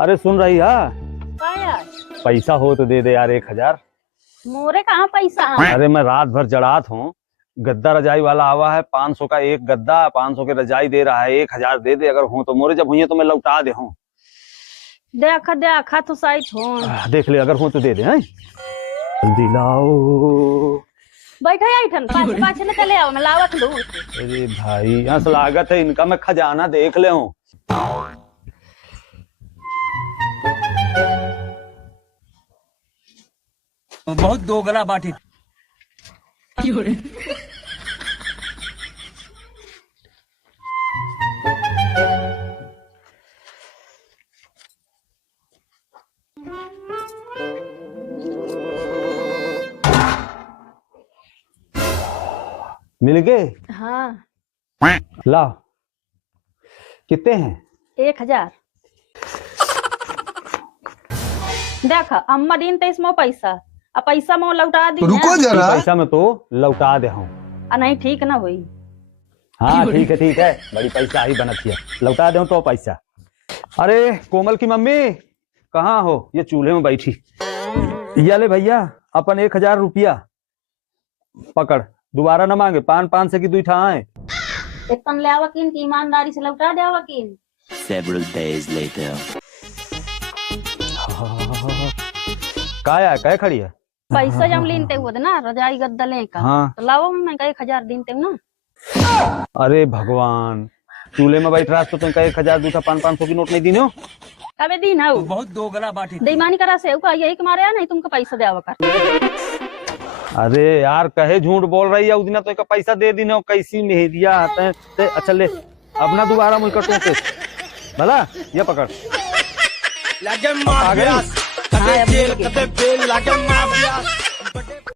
अरे सुन रही है? का यार? पैसा हो तो दे दे यार 1000। मोरे कहाँ पैसा है? अरे मैं रात भर जड़ात हूँ। गद्दा रजाई वाला आवा है, 500 का एक गद्दा, 500 के रजाई दे रहा है, 1000 दे दे अगर हो तो। मोरे जब हुई तो मैं लौटा दे हूँ। देखा तो सही हो। देख ले अगर हो तो दे दे। हैं जल्दी लाओ। बैठे ऐठन पाछे पाछे न चले आओ, मैं लावत लूं। अरे भाई हंस लागत है इनका, मैं खजाना देख ले हूँ। बहुत दोगला बाटी। मिल गए? हाँ लाओ। कितने हैं? 1000। देख अम्मा दिन ते इसमें पैसा आ पैसा में लौटा दी। रुको जरा। पैसा में तो लौटा दे हूँ। नहीं ठीक ना हुई। हाँ ठीक है बड़ी पैसा ही बनत है, लौटा दे तो पैसा। अरे कोमल की मम्मी कहाँ हो? ये चूल्हे में बैठी। ये ले भैया अपन 1000 रुपया पकड़, दोबारा न मांगे। 500 की 2 ठा है। इतन ले वकील की ईमानदारी से लौटा दे वकील। Several days later. काया कह खड़ी है? पैसा जम लेते हुए ना रजाई गद्दा ले का। हाँ। तो लाओ मैं 1000 देते हूँ ना। अरे भगवान, चूल्हे में बैठ रहा तो तुम 1000 दूसरा 500 की नोट नहीं दी हो? कबे दिन है बहुत दोगला बाटी। बेईमानी करा से का यही के मारे नहीं तुमको पैसा देवा कर। अरे यार कहे झूठ बोल रही है। उस दिन तो पैसा दे दी ना, कैसी मेहदिया आते हैं। अच्छा ले अपना दोबारा मुझ कटो के भला ये पकड़। लगे आ गई? माफिया, कदे जेल कदे बेल, लगे माफिया।